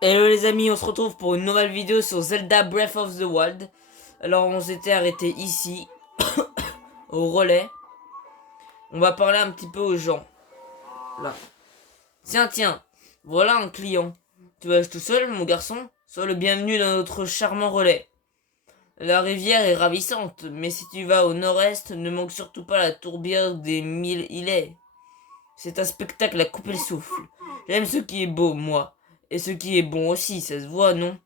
Hello les amis, on se retrouve pour une nouvelle vidéo sur Zelda Breath of the Wild. Alors on s'était arrêté ici, au relais. On va parler un petit peu aux gens. Là. Tiens, voilà un client. Tu voyages tout seul, mon garçon? Sois le bienvenu dans notre charmant relais. La rivière est ravissante, mais si tu vas au nord-est, ne manque surtout pas la tourbière des 1000 îlets. C'est un spectacle à couper le souffle. J'aime ce qui est beau, moi. Et ce qui est bon aussi, ça se voit, non?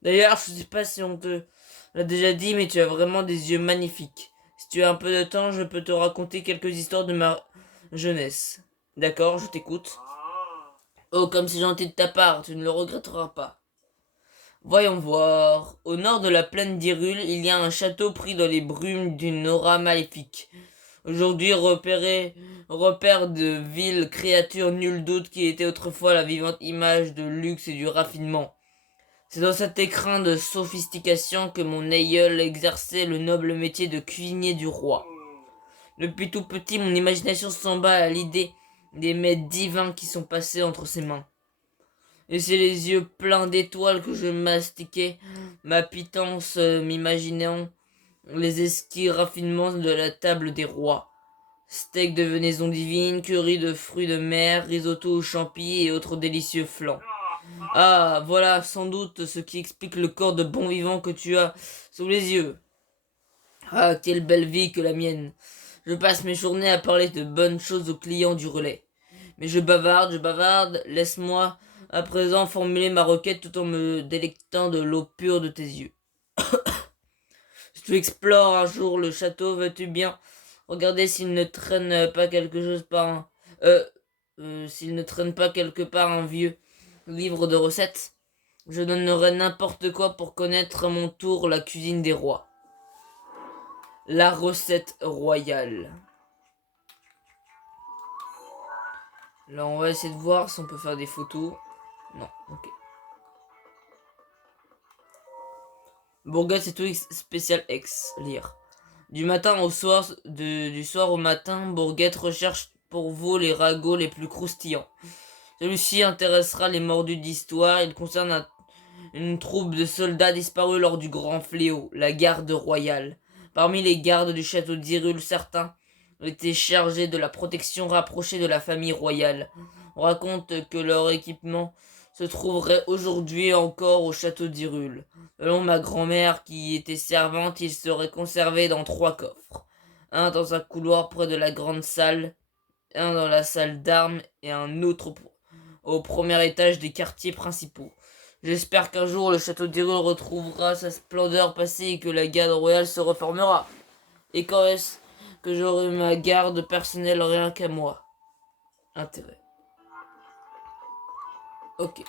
D'ailleurs, je sais pas si on te l'a déjà dit, mais tu as vraiment des yeux magnifiques. Si tu as un peu de temps, je peux te raconter quelques histoires de ma jeunesse. D'accord, je t'écoute. Oh, comme c'est gentil de ta part, tu ne le regretteras pas. Voyons voir. Au nord de la plaine d'Hyrule, il y a un château pris dans les brumes d'une aura maléfique. Aujourd'hui repère de villes créatures, nul doute qui était autrefois la vivante image de luxe et du raffinement. C'est dans cet écrin de sophistication que mon aïeul exerçait le noble métier de cuisinier du roi. Depuis tout petit, mon imagination s'emballe à l'idée des mets divins qui sont passés entre ses mains. Et c'est les yeux pleins d'étoiles que je mastiquais, ma pitance m'imaginant les exquis raffinements de la table des rois. Steak de venaison divine, curry de fruits de mer, risotto aux champis et autres délicieux flancs. Ah, voilà sans doute ce qui explique le corps de bon vivant que tu as sous les yeux. Ah, quelle belle vie que la mienne. Je passe mes journées à parler de bonnes choses aux clients du relais. Mais je bavarde, laisse-moi à présent formuler ma requête tout en me délectant de l'eau pure de tes yeux. Si tu explores un jour le château, veux-tu bien regarder s'il ne traîne pas quelque chose par un... Euh, s'il ne traîne pas quelque part un vieux livre de recettes? Je donnerais n'importe quoi pour connaître à mon tour la cuisine des rois. La recette royale. Là, on va essayer de voir si on peut faire des photos. Non, ok. Bourgogne, c'est tout spécial X. Lire. Du matin au soir, du soir au matin, Bourguette recherche pour vous les ragots les plus croustillants. Celui-ci intéressera les mordus d'histoire. Il concerne une troupe de soldats disparus lors du grand fléau, la garde royale. Parmi les gardes du château d'Hyrule, certains étaient chargés de la protection rapprochée de la famille royale. On raconte que leur équipement se trouverait aujourd'hui encore au château d'Hyrule. Selon ma grand-mère, qui était servante, il serait conservé dans 3 coffres. Un dans un couloir près de la grande salle, un dans la salle d'armes et un autre au premier étage des quartiers principaux. J'espère qu'un jour le château d'Hyrule retrouvera sa splendeur passée et que la garde royale se reformera. Et quand est-ce que j'aurai ma garde personnelle rien qu'à moi? Intérêt. Ok.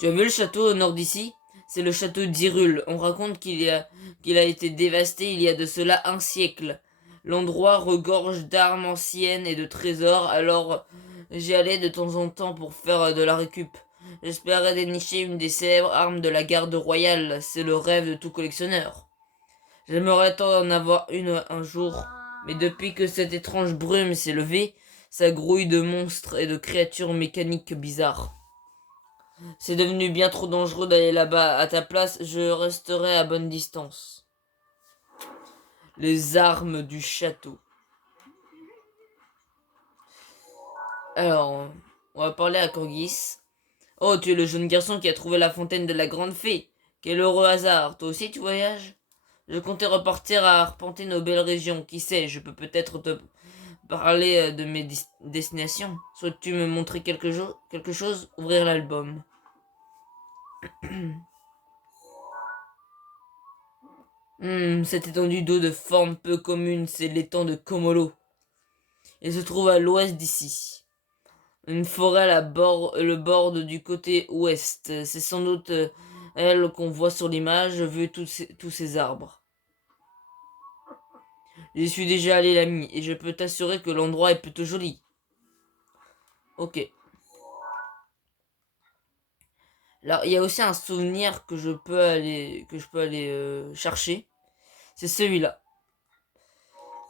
Tu as vu le château au nord d'ici? C'est le château d'Hyrule. On raconte qu'il a été dévasté il y a de cela un siècle. L'endroit regorge d'armes anciennes et de trésors, alors j'y allais de temps en temps pour faire de la récup. J'espérais dénicher une des célèbres armes de la garde royale. C'est le rêve de tout collectionneur. J'aimerais tant en avoir une un jour, mais depuis que cette étrange brume s'est levée, ça grouille de monstres et de créatures mécaniques bizarres. C'est devenu bien trop dangereux d'aller là-bas. À ta place, je resterai à bonne distance. Les armes du château. Alors, on va parler à Kangis. Oh, tu es le jeune garçon qui a trouvé la fontaine de la grande fée. Quel heureux hasard. Toi aussi, tu voyages? Je comptais repartir à arpenter nos belles régions. Qui sait, je peux peut-être te parler de mes destinations. Souhaites-tu me montrer quelque chose? Ouvrir l'album. Cette étendue d'eau de forme peu commune, c'est l'étang de Komolo. Il se trouve à l'ouest d'ici. Une forêt le borde du côté ouest. C'est sans doute elle qu'on voit sur l'image, vu tous ces arbres. J'y suis déjà allé l'ami, et je peux t'assurer que l'endroit est plutôt joli. Ok. Alors, il y a aussi un souvenir que je peux aller chercher. C'est celui-là.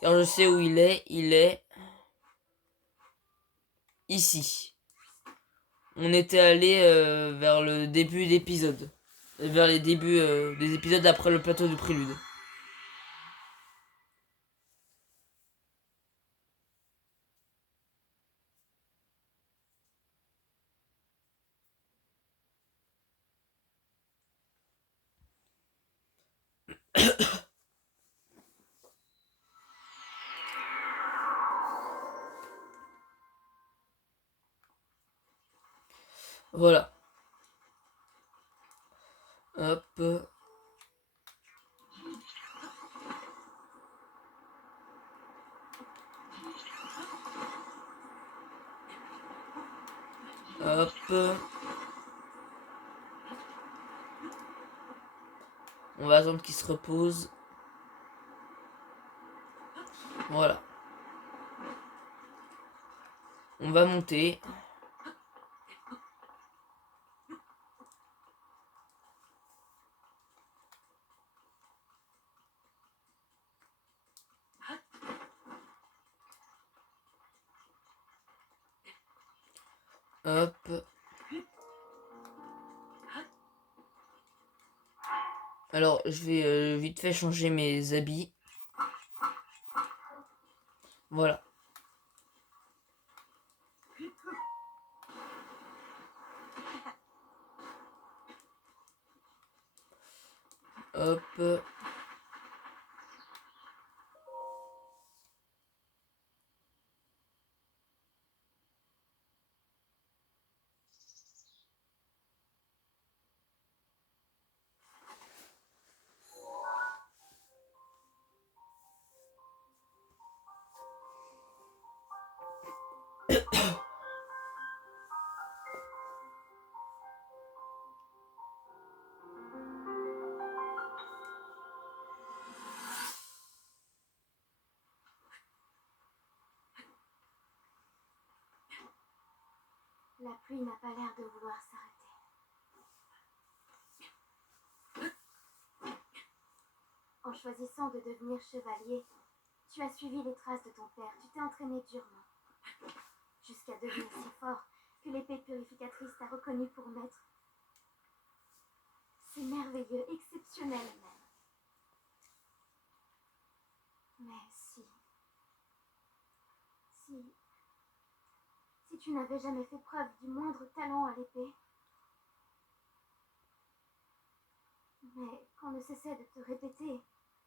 Car je sais où il est ici. On était allé vers le début d'épisode. Vers les débuts des épisodes après le plateau de prélude. Voilà. Hop. Hop. On va attendre qu'il se repose. Voilà. On va monter. Hop. Alors, je vais vite fait changer mes habits. Voilà. Hop. La pluie n'a pas l'air de vouloir s'arrêter. En choisissant de devenir chevalier, tu as suivi les traces de ton père. Tu t'es entraîné durement, jusqu'à devenir si fort que l'épée purificatrice t'a reconnu pour maître. C'est merveilleux, exceptionnel même. Mais si tu n'avais jamais fait preuve du moindre talent à l'épée, mais qu'on ne cessait de te répéter,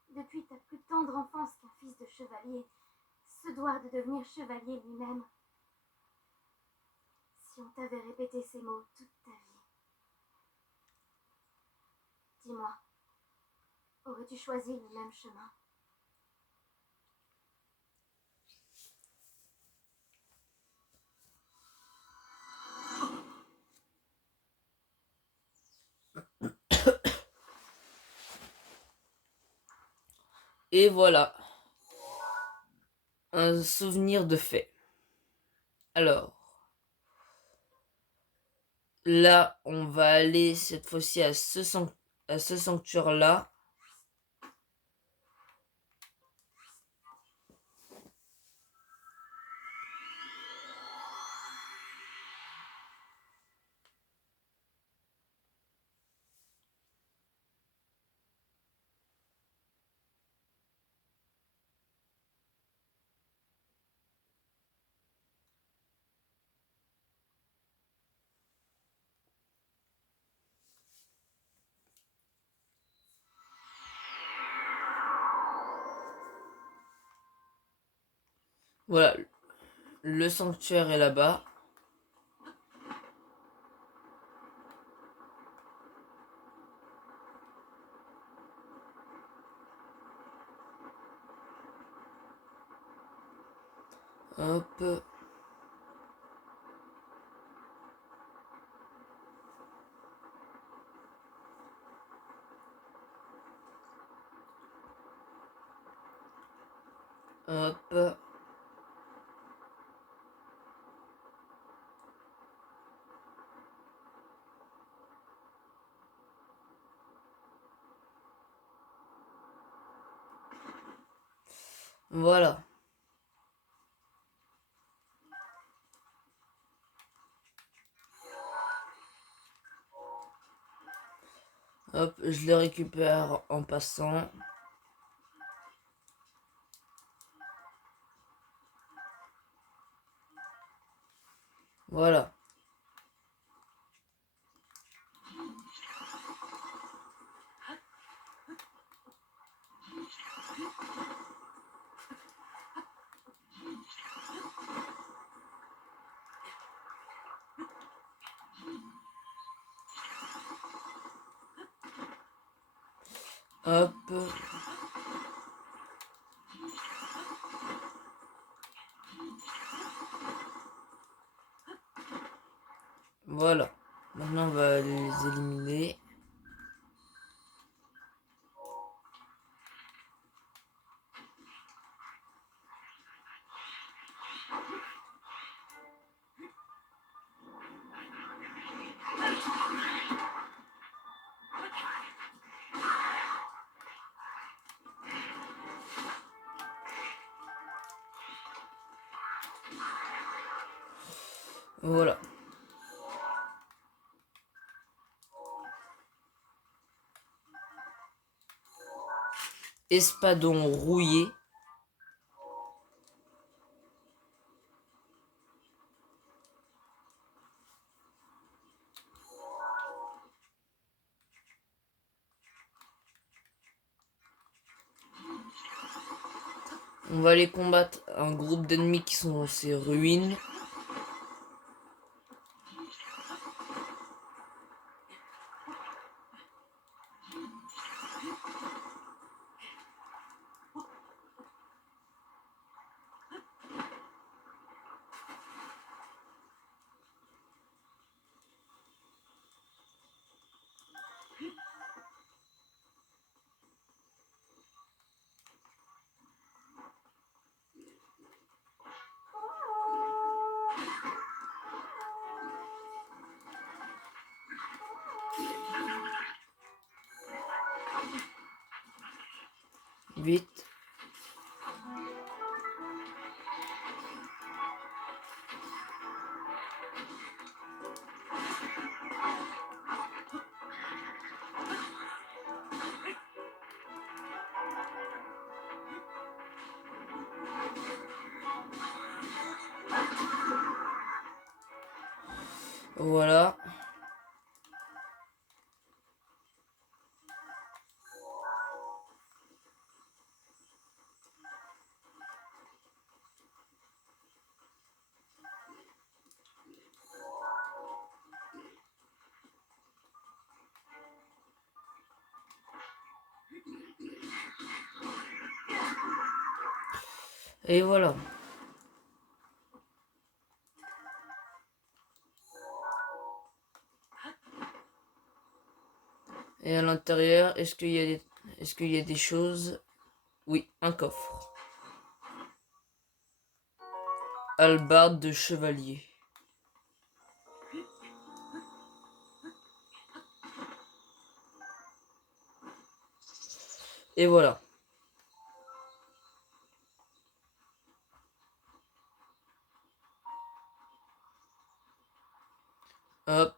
depuis ta plus tendre enfance qu'un fils de chevalier se doit de devenir chevalier lui-même, si on t'avait répété ces mots toute ta vie, dis-moi, aurais-tu choisi le même chemin? Et voilà. Un souvenir de fait. Alors. Là, on va aller cette fois-ci à ce sanctuaire-là. Voilà, le sanctuaire est là-bas. Hop. Hop. Voilà. Hop, je les récupère en passant. Voilà. Hop. Voilà. Maintenant, on va les éliminer. Voilà. Espadon rouillé. On va aller combattre un groupe d'ennemis qui sont dans ces ruines. Vite. Voilà. Et voilà. Et à l'intérieur, est-ce qu'il y a des choses? Oui, un coffre. Hallebarde de chevalier. Et voilà. Hop.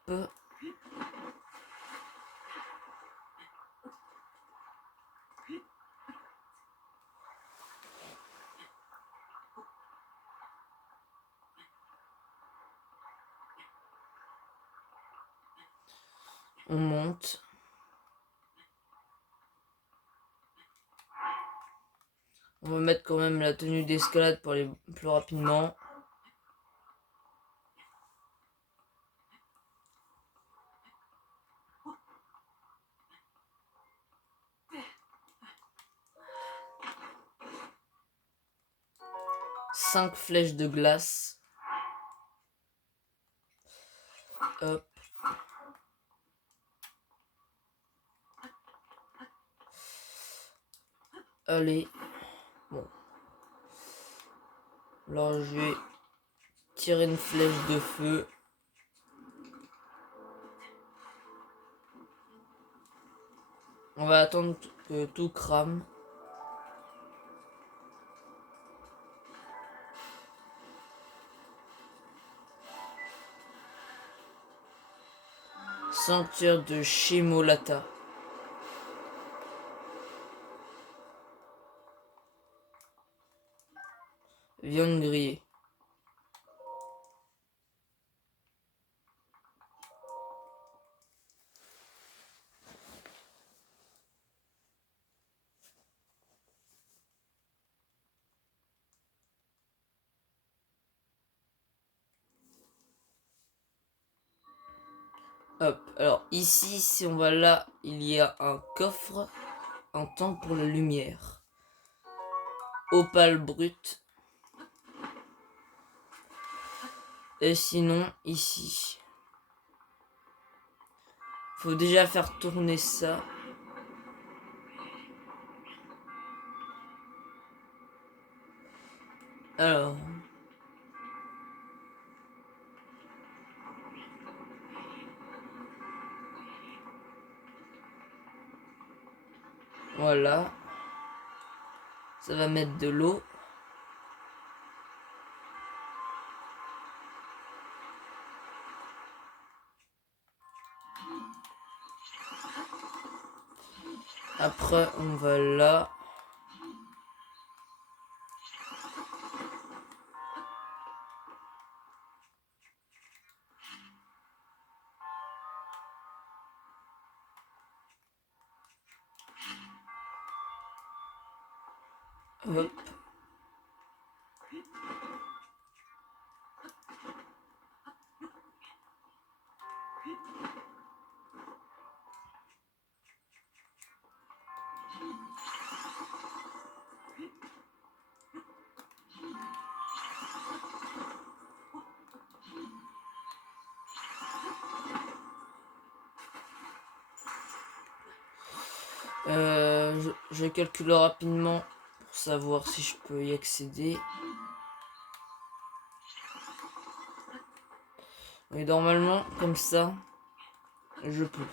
On monte. On va mettre quand même la tenue d'escalade pour aller plus rapidement. Cinq flèches de glace. Hop. Allez. Bon. Alors je vais tirer une flèche de feu. On va attendre que tout crame. Ceinture de Shimolata. Viande grillée. Hop, alors ici, si on va là, il y a un coffre, un temps pour la lumière. Opale brute. Et sinon, ici. Faut déjà faire tourner ça. Alors. Voilà. Ça va mettre de l'eau. Après, on va là. Hop. Je calcule rapidement pour savoir si je peux y accéder. Et normalement, comme ça, je peux.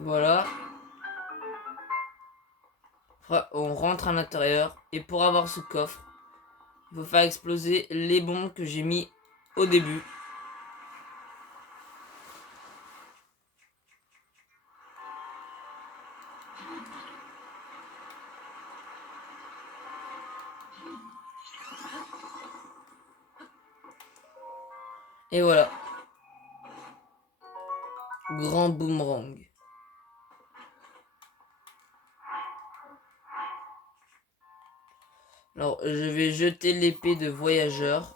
Voilà. Après, on rentre à l'intérieur. Et pour avoir ce coffre, il faut faire exploser les bombes que j'ai mis au début. Et voilà. Grand boomerang. Alors, je vais jeter l'épée de voyageur.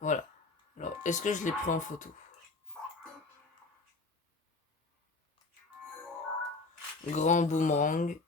Voilà. Alors, est-ce que je l'ai pris en photo? Grand boomerang.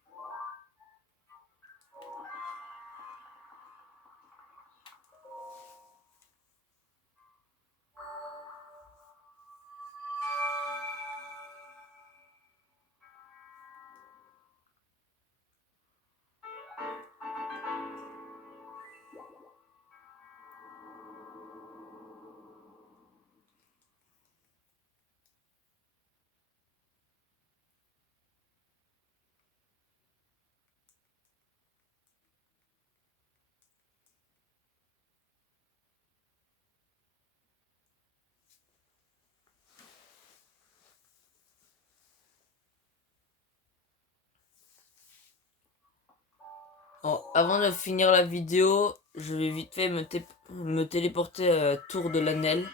Alors, avant de finir la vidéo, je vais vite fait me téléporter à la tour de l'Anel.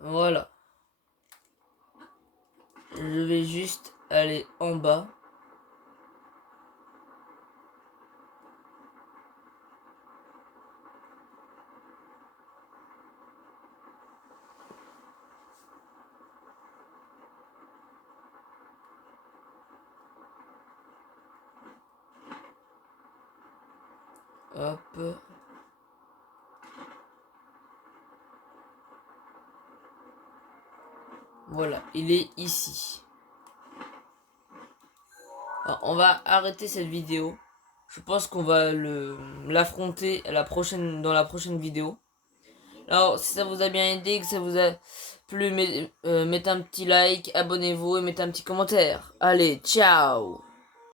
Voilà. Je vais juste aller en bas. Hop. Voilà, il est ici. Alors, on va arrêter cette vidéo. Je pense qu'on va l'affronter dans la prochaine vidéo. Alors, si ça vous a bien aidé, que ça vous a plu, mettez un petit like, abonnez-vous et mettez un petit commentaire. Allez, ciao!